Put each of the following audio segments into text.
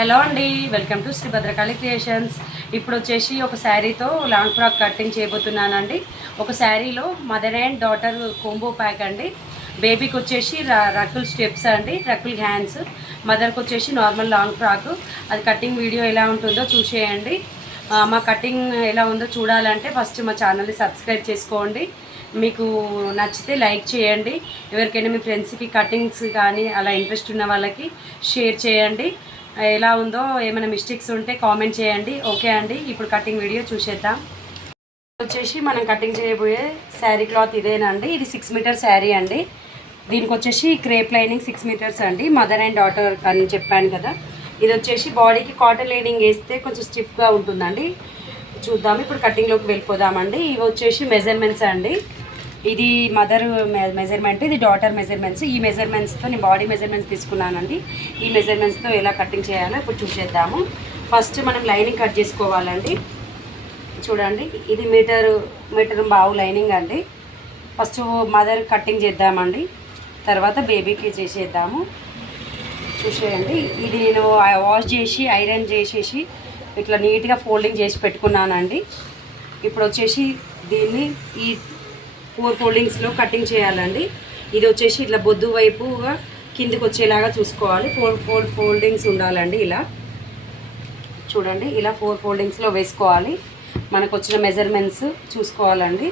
Hello అండి welcome to Shri Bhadrakali creations. ఇప్పుడు వచ్చేసి ఒక శారీతో లాంగ్ ఫ్రాక్ కటింగ్ చేయబోతున్నానండి. ఒక శారీలో mother and daughter combo pack అండి. బేబీకి వచ్చేసి రకుల్ స్టెప్స్ అండి రకుల్ హ్యాండ్స్. మదర్కి వచ్చేసి నార్మల్ లాంగ్ ఫ్రాక్. అది కటింగ్ వీడియో ఎలా ఉంటుందో చూసేయండి. మా కటింగ్ ఎలా ఉందో చూడాలంటే ఫస్ట్ మా ఛానల్ని సబ్స్క్రైబ్ చేసుకోండి. మీకు నచ్చితే లైక్ చేయండి. ఎవరికైనా మీ ఫ్రెండ్స్కి కటింగ్స్ కానీ అలా ఇంట్రెస్ట్ ఉన్న వాళ్ళకి షేర్ చేయండి. ఎలా ఉందో ఏమైనా మిస్టేక్స్ ఉంటే కామెంట్ చేయండి. ఓకే అండి ఇప్పుడు కటింగ్ వీడియో చూసేద్దాం. వచ్చేసి మనం కటింగ్ చేయబోయే శారీ క్లాత్ ఇదేనండి. ఇది సిక్స్ మీటర్ శారీ అండి. దీనికి వచ్చేసి క్రేప్ లైనింగ్ సిక్స్ మీటర్స్ అండి. మదర్ అండ్ డాటర్ అని చెప్పాను కదా. ఇది వచ్చేసి బాడీకి కాటన్ లైనింగ్ వేస్తే కొంచెం స్టిఫ్గా ఉంటుందండి. చూద్దాం ఇప్పుడు కటింగ్లోకి వెళ్ళిపోదామండి. ఇవి వచ్చేసి మెజర్మెంట్స్ అండి. ఇది మదర్ మెజర్మెంట్ ఇది డాటర్ మెజర్మెంట్స్ ఈ మెజర్మెంట్స్తో నేను బాడీ మెజర్మెంట్స్ తీసుకున్నానండి. ఈ మెజర్మెంట్స్తో ఎలా కటింగ్ చేయాలో ఇప్పుడు చూసేద్దాము. ఫస్ట్ మనం లైనింగ్ కట్ చేసుకోవాలండి. చూడండి ఇది మీటర్ మీటర్ బావు లైనింగ్ అండి. ఫస్ట్ మదర్ కటింగ్ చేద్దామండి. తర్వాత బేబీకి చేసేద్దాము. చూసేయండి ఇది నేను వాష్ చేసి ఐరన్ చేసేసి ఇట్లా నీట్గా ఫోల్డింగ్ చేసి పెట్టుకున్నానండి. ఇప్పుడు వచ్చేసి దీన్ని ఈ ఫోర్ ఫోల్డింగ్స్లో కటింగ్ చేయాలండి. ఇది వచ్చేసి ఇట్లా బొద్దు వైపుగా కిందికి వచ్చేలాగా చూసుకోవాలి. ఫోర్ ఫోర్ ఫోల్డింగ్స్ ఉండాలండి ఇలా. చూడండి ఇలా ఫోర్ ఫోల్డింగ్స్లో వేసుకోవాలి. మనకు వచ్చిన మెజర్మెంట్స్ చూసుకోవాలండి.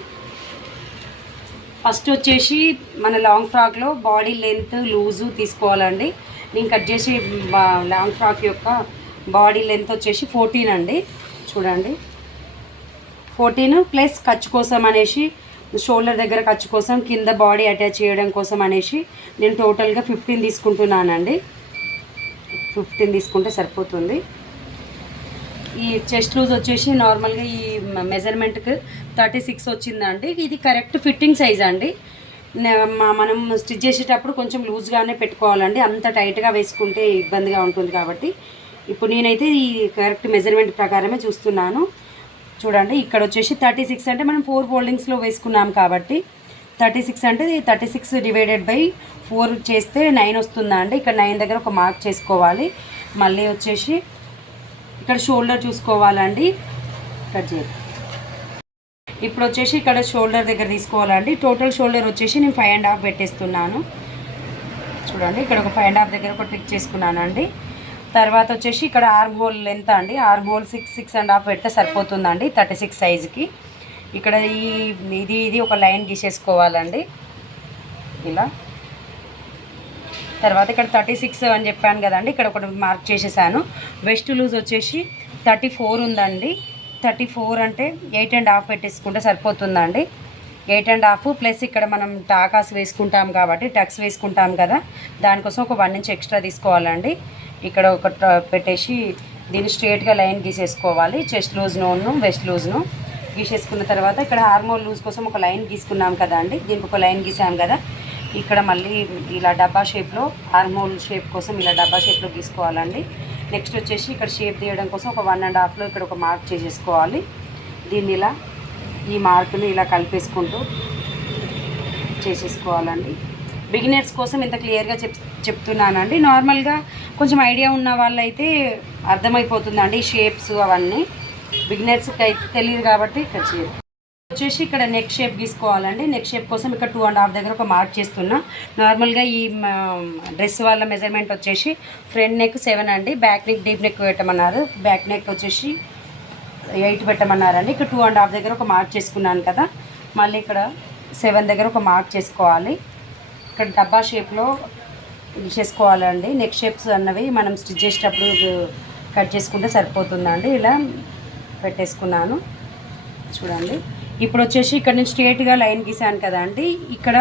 ఫస్ట్ వచ్చేసి మన లాంగ్ ఫ్రాక్లో బాడీ లెంత్ లూజు తీసుకోవాలండి. నేను కట్ చేసి లాంగ్ ఫ్రాక్ యొక్క బాడీ లెంత్ వచ్చేసి ఫోర్టీన్ అండి. చూడండి. ఫోర్టీన్ ప్లస్ ఖర్చు కోసం అనేసి షోల్డర్ దగ్గర ఖర్చు కోసం కింద బాడీ అటాచ్ చేయడం కోసం అనేసి నేను టోటల్గా ఫిఫ్టీన్ తీసుకుంటున్నానండి. ఫిఫ్టీన్ తీసుకుంటే సరిపోతుంది. ఈ చెస్ట్ లూజ్ వచ్చేసి నార్మల్గా ఈ మెజర్మెంట్కి థర్టీ సిక్స్ వచ్చిందండి. ఇది కరెక్ట్ ఫిట్టింగ్ సైజ్ అండి. మనం స్టిచ్ చేసేటప్పుడు కొంచెం లూజ్గానే పెట్టుకోవాలండి. అంత టైట్గా వేసుకుంటే ఇబ్బందిగా ఉంటుంది కాబట్టి. ఇప్పుడు నేనైతే ఈ కరెక్ట్ మెజర్మెంట్ ప్రకారమే చూస్తున్నాను. చూడండి ఇక్కడ వచ్చేసి థర్టీ సిక్స్ అంటే మనం ఫోర్ ఫోల్డింగ్స్లో వేసుకున్నాం కాబట్టి థర్టీ సిక్స్ అంటే thirty six divided by four చేస్తే నైన్ వస్తుందా అండి? ఇక్కడ నైన్ దగ్గర ఒక మార్క్ చేసుకోవాలి. మళ్ళీ వచ్చేసి ఇక్కడ షోల్డర్ చూసుకోవాలండి. కట్ చేయాలి ఇప్పుడు వచ్చేసి ఇక్కడ షోల్డర్ దగ్గర తీసుకోవాలండి. టోటల్ షోల్డర్ వచ్చేసి నేను ఫైవ్ అండ్ హాఫ్ పెట్టేస్తున్నాను. చూడండి ఇక్కడ ఒక ఫైవ్ అండ్ హాఫ్ దగ్గర ఒక టిక్ చేసుకున్నానండి. తర్వాత వచ్చేసి ఇక్కడ ఆర్మ్ హోల్ లెంత్ అండి. Arm hole six six and half పెడితే సరిపోతుందండి థర్టీ సిక్స్ సైజుకి ఇక్కడ ఈ ఇది ఇది ఒక లైన్ గీసేసుకోవాలండి. ఇలా. తర్వాత ఇక్కడ థర్టీ సిక్స్ అని చెప్పాను కదండి ఇక్కడ ఒకటి మార్క్ చేసేసాను. వెస్ట్ లూజ్ వచ్చేసి థర్టీ ఫోర్ ఉందండి. థర్టీ ఫోర్ అంటే ఎయిట్ అండ్ హాఫ్ పెట్టేసుకుంటే సరిపోతుందండి. ఎయిట్ అండ్ హాఫ్ ప్లస్ ఇక్కడ మనం టాకాస్ వేసుకుంటాం కాబట్టి టక్స్ వేసుకుంటాం కదా దానికోసం ఒక వన్ ఇంచ్ ఎక్స్ట్రా తీసుకోవాలండి. ఇక్కడ ఒక ట- పెట్టేసి దీన్ని స్ట్రేట్గా లైన్ గీసేసుకోవాలి. చెస్ట్ లూజ్ను వెస్ట్ లూజ్ను గీసేసుకున్న తర్వాత ఇక్కడ హార్మోన్ లూజ్ కోసం ఒక లైన్ గీసుకున్నాం కదా అండి. దీనికి ఒక లైన్ గీసాం కదా. ఇక్కడ మళ్ళీ ఇలా డబ్బా షేప్లో హార్మోన్ షేప్ కోసం ఇలా డబ్బా షేప్లో గీసుకోవాలండి. నెక్స్ట్ వచ్చేసి ఇక్కడ షేప్ తీయడం కోసం ఒక వన్ అండ్ హాఫ్లో ఇక్కడ ఒక మార్క్ చేసేసుకోవాలి. దీన్ని ఇలా ఈ మార్కుని ఇలా కలిపేసుకుంటూ చేసేసుకోవాలండి. బిగినర్స్ కోసం ఇంత క్లియర్గా చెప్ చెప్తున్నానండి. నార్మల్గా కొంచెం ఐడియా ఉన్న వాళ్ళైతే అర్థమైపోతుందండి షేప్స్ అవన్నీ. బిగినర్స్కి అయితే తెలియదు కాబట్టి ఇక్కడ వచ్చేసి ఇక్కడ నెక్ షేప్ గీసుకోవాలండి. నెక్ షేప్ కోసం ఇక్కడ టూ అండ్ హాఫ్ దగ్గర ఒక మార్క్ చేస్తున్నా. నార్మల్గా ఈ డ్రెస్ వాళ్ళ మెజర్మెంట్ వచ్చేసి ఫ్రంట్ నెక్ సెవెన్ అండి. బ్యాక్ నెక్ డీప్ నెక్ పెట్టమన్నారు. బ్యాక్ నెక్ వచ్చేసి ఎయిట్ పెట్టమన్నారండి. ఇక్కడ టూ అండ్ హాఫ్ దగ్గర ఒక మార్క్ చేసుకున్నాను కదా. మళ్ళీ ఇక్కడ సెవెన్ దగ్గర ఒక మార్క్ చేసుకోవాలి. ఇక్కడ డబ్బా షేప్లో చేసుకోవాలండి నెక్ షేప్స్ అన్నవి మనం స్టిచ్ చేసేటప్పుడు uh, కట్ చేసుకుంటే సరిపోతుందండి ఇలా పెట్టేసుకున్నాను. చూడండి. ఇప్పుడు వచ్చేసి ఇక్కడ నేను స్ట్రేట్గా లైన్ గీసాను కదా అండి. ఇక్కడ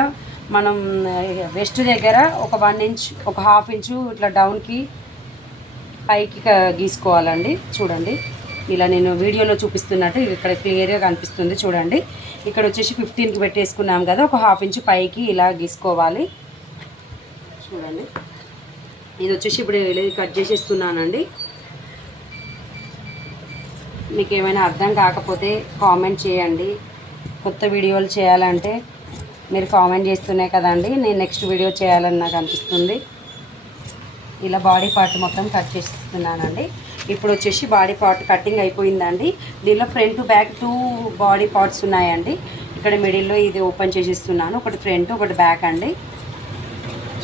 మనం uh, వెస్ట్ దగ్గర ఒక వన్ ఇంచ్ ఒక హాఫ్ ఇంచు ఇట్లా డౌన్కి పైకి uh, గీసుకోవాలండి. చూడండి. ఇలా నేను వీడియోలో చూపిస్తున్నట్టు ఇక్కడ క్లియర్గా కనిపిస్తుంది. చూడండి. ఇక్కడ వచ్చేసి ఫిఫ్టీన్కి పెట్టేసుకున్నాం కదా. ఒక హాఫ్ ఇంచు పైకి ఇలా గీసుకోవాలి. చూడండి. ఇది వచ్చేసి ఇప్పుడు ఇలా కట్ చేసేస్తున్నానండి. మీకు ఏమైనా అర్థం కాకపోతే కామెంట్ చేయండి. కొత్త వీడియోలు చేయాలంటే మీరు కామెంట్ చేస్తున్నాయి కదండి. నేను నెక్స్ట్ వీడియో చేయాలని నాకు అనిపిస్తుంది. ఇలా బాడీ పార్ట్ మొత్తం కట్ చేస్తున్నానండి ఇప్పుడు వచ్చేసి బాడీ పార్ట్ కటింగ్ అయిపోయిందండి. దీనిలో front back two body parts ఉన్నాయండి. ఇక్కడ మిడిల్లో ఇది ఓపెన్ చేసిస్తున్నాను. ఒకటి ఫ్రంట్ ఒకటి బ్యాక్ అండి.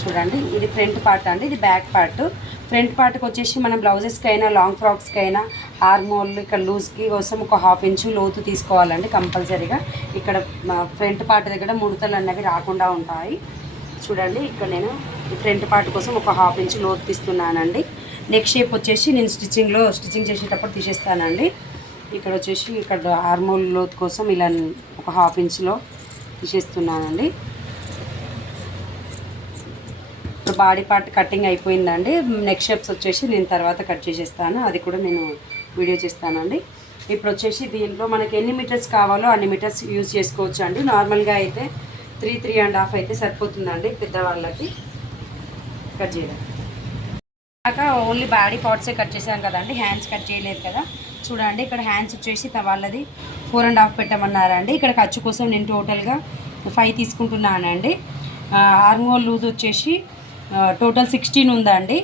చూడండి. ఇది ఫ్రంట్ పార్ట్ అండి. ఇది బ్యాక్ పార్ట్. ఫ్రంట్ పార్ట్కి వచ్చేసి మనం బ్లౌజెస్కి అయినా లాంగ్ ఫ్రాక్స్కి అయినా ఆర్మోల్ ఇక్కడ లూజ్కి కోసం ఒక హాఫ్ ఇంచు లోతు తీసుకోవాలండి కంపల్సరీగా. ఇక్కడ ఫ్రంట్ పార్ట్ దగ్గర ముడతలు అనేవి రాకుండా ఉంటాయి. చూడండి ఇక్కడ నేను ఫ్రంట్ పార్ట్ కోసం ఒక హాఫ్ ఇంచు లోతు తీస్తున్నానండి. నెక్ షేప్ వచ్చేసి నేను స్టిచ్చింగ్లో స్టిచ్చింగ్ చేసేటప్పుడు తీసేస్తానండి. ఇక్కడ వచ్చేసి ఇక్కడ ఆర్మోల్ లోతు కోసం ఇలా ఒక హాఫ్ ఇంచ్లో తీసేస్తున్నానండి. ఇప్పుడు బాడీ పార్ట్ కటింగ్ అయిపోయిందండి. నెక్ షేప్స్ వచ్చేసి నేను తర్వాత కట్ చేసేస్తాను. అది కూడా నేను వీడియో చేస్తానండి. ఇప్పుడు వచ్చేసి దీంట్లో మనకి ఎన్ని మీటర్స్ కావాలో అన్ని మీటర్స్ యూజ్ చేసుకోవచ్చు అండి నార్మల్గా అయితే త్రీ త్రీ అండ్ హాఫ్ అయితే సరిపోతుందండి పెద్దవాళ్ళకి. కట్ చేయడం. కాక ఓన్లీ బాడీ పార్ట్సే కట్ చేసాం కదండి. హ్యాండ్స్ కట్ చేయలేదు కదా. చూడండి ఇక్కడ హ్యాండ్స్ వచ్చేసి త- వాళ్ళది ఫోర్ అండ్ హాఫ్ పెట్టమన్నారండి. ఇక్కడ ఖర్చు కోసం నేను టోటల్గా ఫైవ్ తీసుకుంటున్నానండి. ఆర్మోల్ లూజ్ వచ్చేసి టోటల్ సిక్స్టీన్ ఉందండి.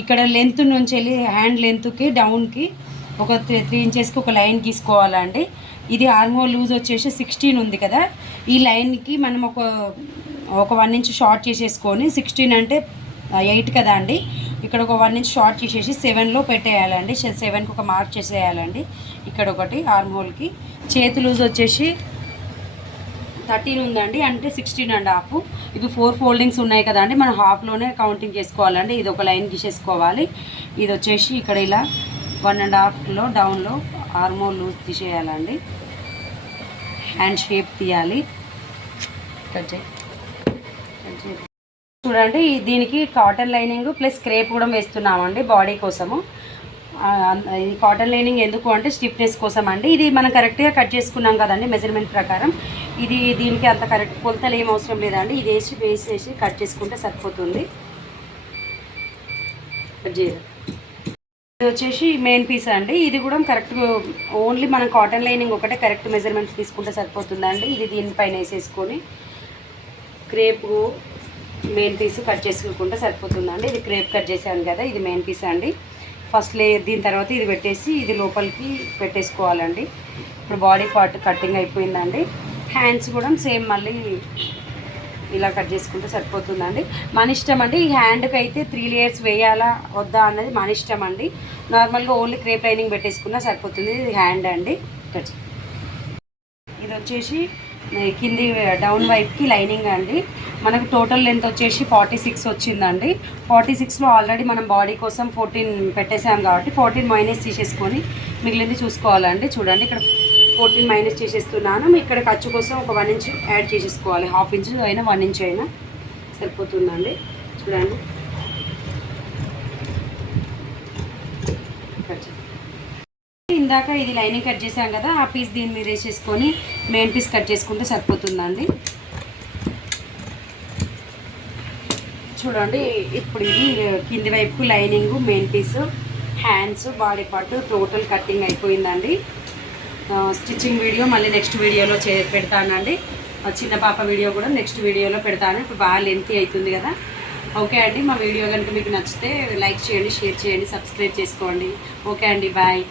ఇక్కడ లెంత్ నుంచి వెళ్ళి హ్యాండ్ లెంత్కి డౌన్కి ఒక త్రీ త్రీ ఇంచెస్కి ఒక లైన్ గీసుకోవాలండి. ఇది ఆర్మోల్ లూజ్ వచ్చేసి సిక్స్టీన్ ఉంది కదా. ఈ లైన్కి మనం ఒక ఒక వన్ ఇంచ్ షార్ట్ చేసేసుకొని సిక్స్టీన్ అంటే ఎయిట్ కదా అండి. ఇక్కడ ఒక వన్ ఇంచ్ షార్ట్ చేసేసి సెవెన్లో పెట్టేయాలండి. సెవెన్కి ఒక మార్క్ చేసేయాలండి. ఇక్కడ ఒకటి ఆర్మ్ హోల్కి చేతి లూజ్ వచ్చేసి థర్టీన్ ఉందండి అంటే సిక్స్టీన్ అండ్ హాఫ్. ఇవి ఫోర్ ఫోల్డింగ్స్ ఉన్నాయి కదండి మనం హాఫ్లోనే కౌంటింగ్ చేసుకోవాలండి. ఇది ఒక లైన్ గీసేసుకోవాలి. ఇది వచ్చేసి ఇక్కడ ఇలా వన్ అండ్ హాఫ్లో డౌన్లో ఆర్మోల్ లూజ్ తీసేయాలండి. హ్యాండ్ షేప్ తీయాలి. కట్ చూడండి దీనికి కాటన్ లైనింగ్ ప్లస్ క్రేప్ కూడా వేస్తున్నామండి బాడీ కోసము. ఇది కాటన్ లైనింగ్ ఎందుకు అంటే స్టిఫ్నెస్ కోసం అండి ఇది మనం కరెక్ట్గా కట్ చేసుకున్నాం కదండి మెజర్మెంట్ ప్రకారం. ఇది దీనికి అంత కరెక్ట్ కొలతలు ఏం అవసరం లేదండి. ఇది వేసి వేసి వేసి కట్ చేసుకుంటే సరిపోతుంది. ఇది వచ్చేసి మెయిన్ పీస్ అండి. ఇది కూడా కరెక్ట్ ఓన్లీ మనం కాటన్ లైనింగ్ ఒకటే కరెక్ట్ మెజర్మెంట్స్ తీసుకుంటే సరిపోతుందండి. ఇది దీనిపైన వేసేసుకొని క్రేపు మెయిన్ పీస్ కట్ చేసుకుంటే సరిపోతుందండి. ఇది క్రేప్ కట్ చేశాను కదా ఇది మెయిన్ పీస్ అండి. ఫస్ట్ లేయర్ దీని తర్వాత ఇది పెట్టేసి ఇది లోపలికి పెట్టేసుకోవాలండి. ఇప్పుడు బాడీ పార్ట్ కటింగ్ అయిపోయిందండి. హ్యాండ్స్ కూడా సేమ్ మళ్ళీ ఇలా కట్ చేసుకుంటే సరిపోతుందండి. మన ఇష్టం అండి ఈ హ్యాండ్కి అయితే త్రీ లేయర్స్ వేయాలా వద్దా అన్నది మన ఇష్టం అండి నార్మల్గా ఓన్లీ క్రేప్ లైనింగ్ పెట్టేసుకున్నా సరిపోతుంది. ఇది హ్యాండ్ అండి. కట్ ఇది వచ్చేసి కింది డౌన్ వైపుకి లైనింగ్ అండి. మనకు టోటల్ లెంత్ వచ్చేసి ఫార్టీ సిక్స్ వచ్చిందండి. ఫార్టీ సిక్స్లో ఆల్రెడీ మనం బాడీ కోసం ఫోర్టీన్ పెట్టేసాం కాబట్టి ఫోర్టీన్ మైనస్ తీసేసుకొని మిగిలింది చూసుకోవాలండి. చూడండి ఇక్కడ ఫోర్టీన్ మైనస్ చేసేస్తున్నాను. ఇక్కడ ఖర్చు కోసం ఒక వన్ ఇంచ్ యాడ్ చేసేసుకోవాలి. హాఫ్ ఇంచ్ అయినా వన్ ఇంచ్ అయినా సరిపోతుందండి. చూడండి. ఇందాక ఇది లైనింగ్ కట్ చేసాం కదా ఆ పీస్ దీని మీద వేసేసుకొని మెయిన్ పీస్ కట్ చేసుకుంటే సరిపోతుందండి. చూడండి ఇప్పుడు ఇది కింది వైపు lining main piece hands body part total cutting అయిపోయిందండి. స్టిచ్చింగ్ వీడియో మళ్ళీ నెక్స్ట్ వీడియోలో చే పెడతానండి. చిన్న పాప వీడియో కూడా నెక్స్ట్ వీడియోలో పెడతాను. ఇప్పుడు బాగా లెంతీ అవుతుంది కదా. ఓకే అండి మా వీడియో కనుక మీకు నచ్చితే లైక్ చేయండి షేర్ చేయండి సబ్స్క్రైబ్ చేసుకోండి. ఓకే అండి బాయ్.